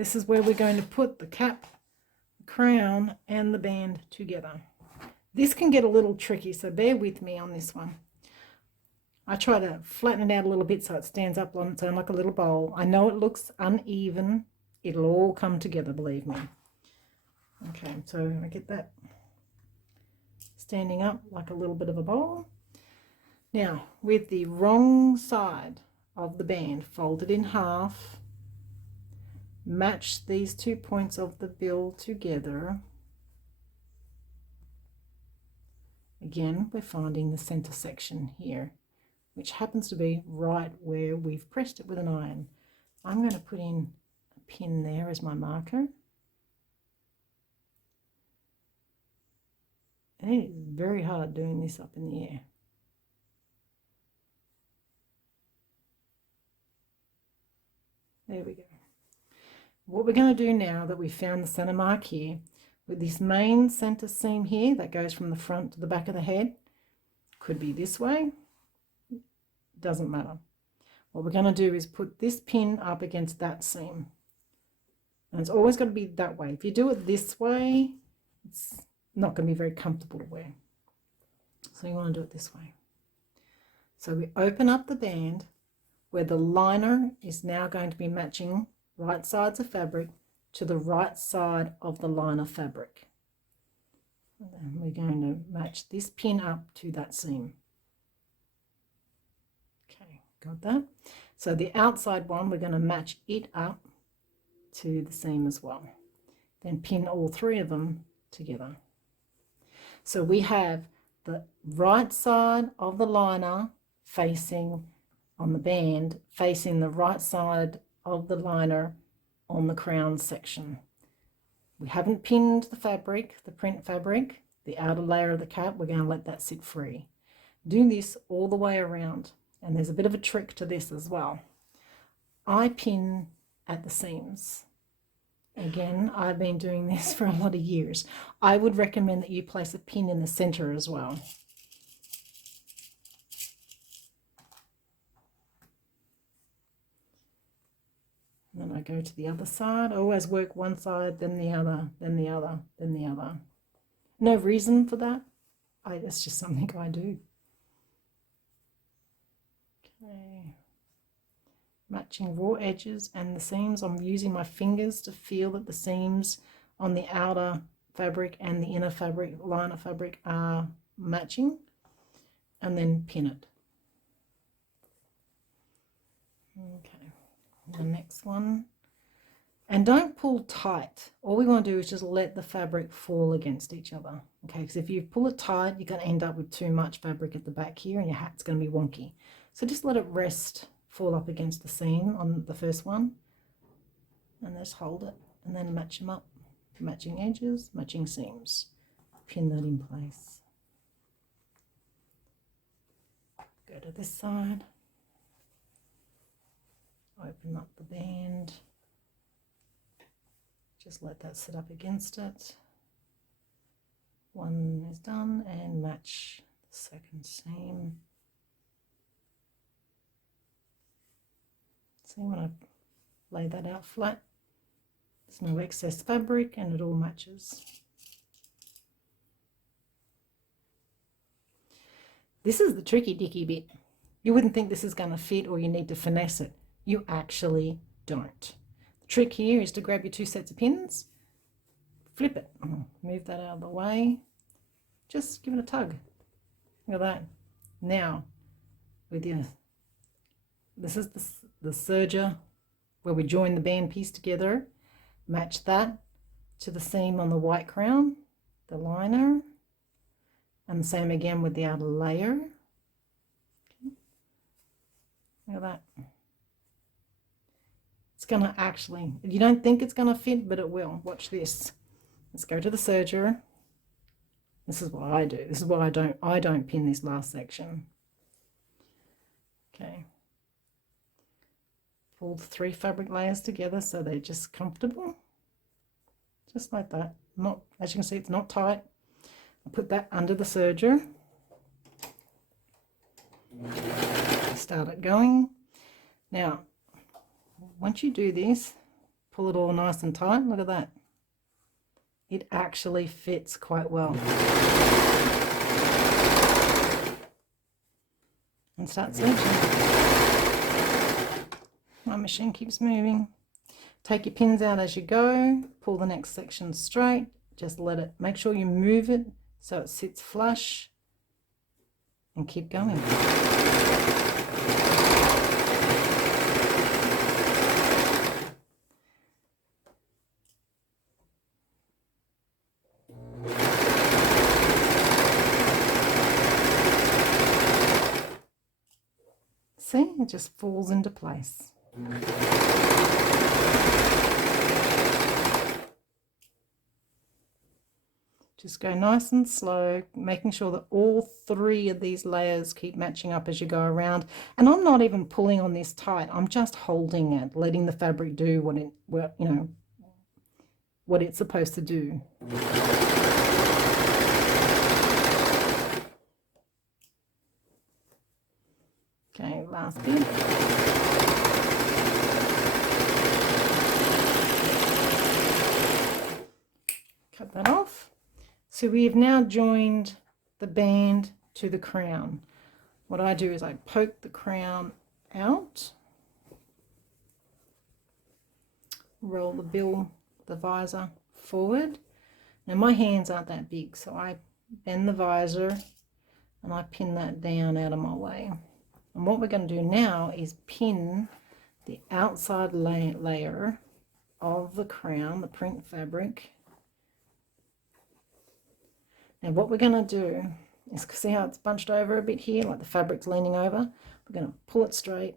this is where we're going to put the cap, the crown, and the band together. This can get a little tricky, so bear with me on this one. I try to flatten it out a little bit so it stands up on its own like a little bowl. I know it looks uneven. It'll all come together, believe me. Okay, so I get that standing up like a little bit of a bowl. Now, with the wrong side of the band folded in half, match these 2 points of the bill together. Again, we're finding the center section here, which happens to be right where we've pressed it with an iron. I'm going to put in a pin there as my marker. And it is very hard doing this up in the air. There we go. What we're going to do now that we've found the center mark here, with this main center seam here that goes from the front to the back of the head, could be this way, doesn't matter. What we're going to do is put this pin up against that seam. And it's always got to be that way. If you do it this way, it's not going to be very comfortable to wear. So you want to do it this way. So we open up the band where the liner is now going to be matching right sides of fabric to the right side of the liner fabric. And then we're going to match this pin up to that seam. Okay, got that? So the outside one, we're going to match it up to the seam as well. Then pin all three of them together. So we have the right side of the liner facing on the band, facing the right side of the liner on the crown section. We haven't pinned the fabric, the print fabric, the outer layer of the cap. We're going to let that sit free. Do this all the way around, and there's a bit of a trick to this as well. I pin at the seams. Again, I've been doing this for a lot of years. I would recommend that you place a pin in the center as well. Then I go to the other side. I always work one side, then the other, then the other, then the other. No reason for that. It's just something I do. Okay. Matching raw edges and the seams. I'm using my fingers to feel that the seams on the outer fabric and the inner fabric, liner fabric, are matching, and then pin it. Okay. The next one, and don't pull tight. All we want to do is just let the fabric fall against each other, okay? Because if you pull it tight, you're going to end up with too much fabric at the back here and your hat's going to be wonky. So just let it rest, fall up against the seam on the first one, and just hold it, and then match them up. Matching edges, matching seams. Pin that in place. Go to this side. Open up the band, just let that sit up against it. One is done, and match the second seam. See, when I lay that out flat, there's no excess fabric and it all matches. This is the tricky dicky bit. You wouldn't think this is going to fit, or you need to finesse it. You actually don't. The trick here is to grab your two sets of pins, flip it, move that out of the way, just give it a tug. Look at that. Now, with your, this is the serger where we join the band piece together. Match that to the seam on the white crown, the liner, and the same again with the outer layer. Okay. Look at that. It's going to actually, you don't think it's going to fit, but it will. Watch this. Let's go to the serger. This is what I do. This is why I don't pin this last section. Okay. Pull the three fabric layers together so they're just comfortable. Just like that. Not, as you can see, it's not tight. I put that under the serger. Start it going. Now, once you do this, pull it all nice and tight. Look at that. It actually fits quite well. And start searching. My machine keeps moving. Take your pins out as you go. Pull the next section straight. Just let it, make sure you move it so it sits flush. And keep going. See, it just falls into place. Just go nice and slow, making sure that all three of these layers keep matching up as you go around. And I'm not even pulling on this tight. I'm just holding it, letting the fabric do what it, well, you know, what it's supposed to do. Okay, last bit. Cut that off. So we've now joined the band to the crown. What I do is I poke the crown out, roll the bill, the visor forward. Now my hands aren't that big, so I bend the visor and I pin that down out of my way. And what we're going to do now is pin the outside layer of the crown, the print fabric. Now what we're going to do is, see how it's bunched over a bit here, like the fabric's leaning over? We're going to pull it straight.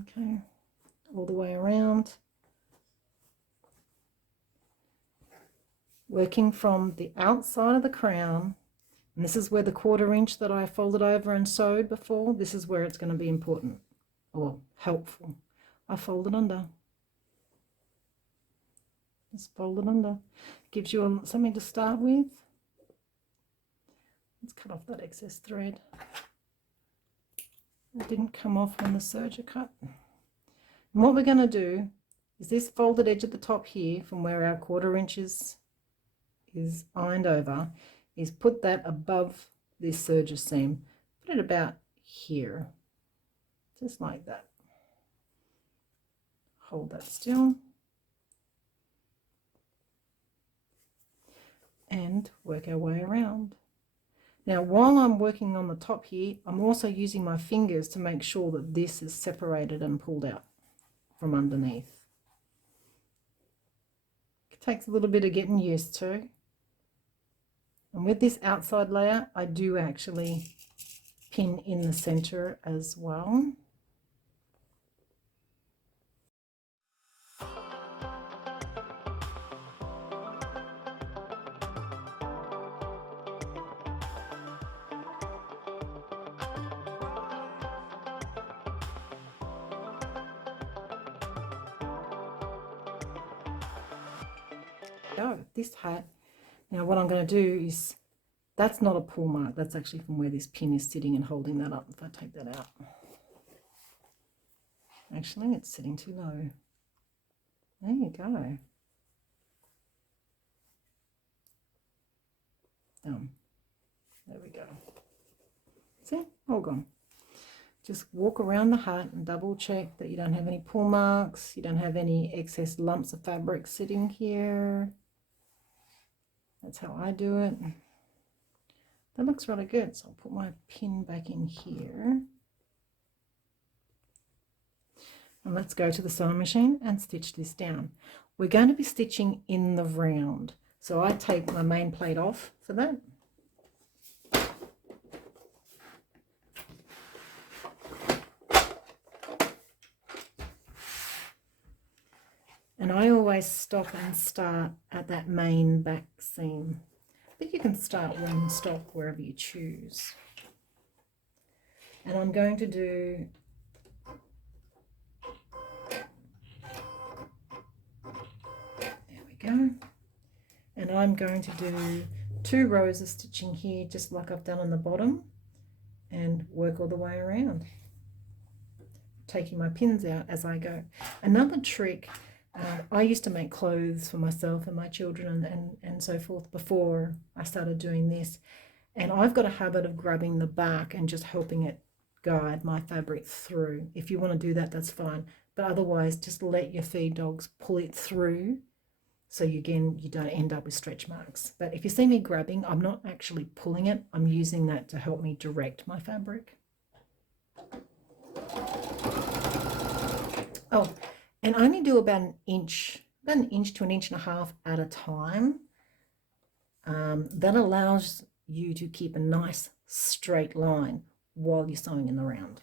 Okay, all the way around. Working from the outside of the crown, and this is where the 1/4 inch that I folded over and sewed before, this is where it's going to be important or helpful. I fold it under. Just fold it under. Gives you something to start with. Let's cut off that excess thread. It didn't come off when the serger cut. And what we're going to do is this folded edge at the top here, from where our 1/4 inch is ironed over, is put that above this serger seam. Put it about here, just like that. Hold that still. And work our way around. Now while I'm working on the top here, I'm also using my fingers to make sure that this is separated and pulled out from underneath. It takes a little bit of getting used to. And with this outside layer, I do actually pin in the center as well. This hat, now what I'm going to do is, that's not a pull mark, that's actually from where this pin is sitting and holding that up. If I take that out, actually it's sitting too low. There you go. There we go. See, all gone. Just walk around the hat and double check that you don't have any pull marks, you don't have any excess lumps of fabric sitting here. That's how I do it. That looks really good, so I'll put my pin back in here. And let's go to the sewing machine and stitch this down. We're going to be stitching in the round, so I take my main plate off for that. And I always stop and start at that main back seam, but you can start one and stop wherever you choose. And I'm going to do go, and I'm going to do 2 rows of stitching here, just like I've done on the bottom, and work all the way around. taking my pins out as I go. Another trick, I used to make clothes for myself and my children and so forth before I started doing this, and I've got a habit of grabbing the back and just helping it guide my fabric through. If you want to do that, that's fine, but otherwise just let your feed dogs pull it through, so you don't end up with stretch marks. But if you see me grabbing, I'm not actually pulling it, I'm using that to help me direct my fabric. Oh, and I only do about an inch to an inch and a half at a time. That allows you to keep a nice straight line while you're sewing in the round.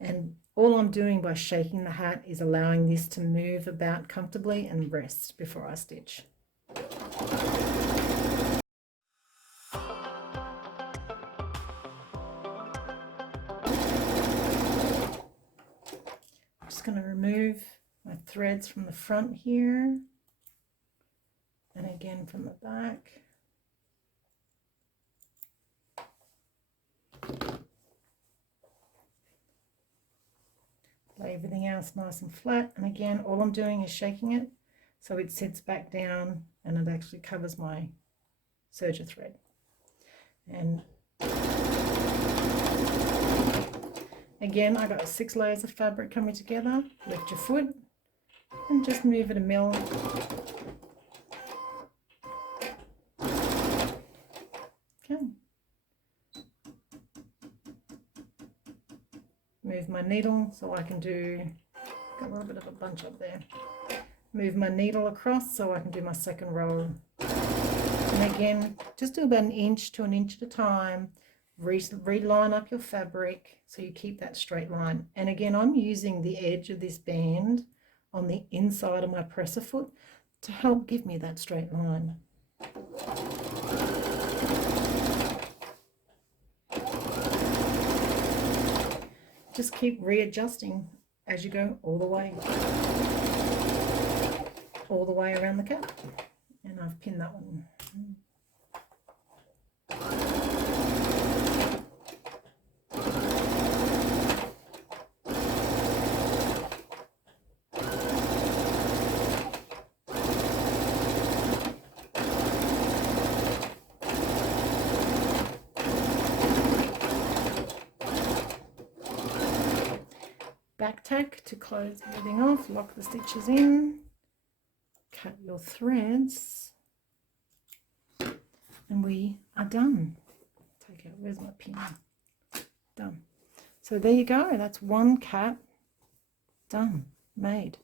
And all I'm doing by shaking the hat is allowing this to move about comfortably and rest before I stitch. I'm just going to remove my threads from the front here and again from the back. Lay everything else nice and flat, and again all I'm doing is shaking it so it sits back down and it actually covers my serger thread. And again, I got 6 layers of fabric coming together. Lift your foot and just move it a mil. Okay. Move my needle so I can do, got a little bit of a bunch up there. Move my needle across so I can do my second row. And again, just do about an inch to an inch at a time. Reline up your fabric so you keep that straight line. And again, I'm using the edge of this band on the inside of my presser foot to help give me that straight line. Just keep readjusting as you go all the way around the cap. And I've pinned that one. Back tack to close everything off, lock the stitches in, cut your threads, and we are done. Take out, where's my pin? Done. So there you go, that's one cap done, made.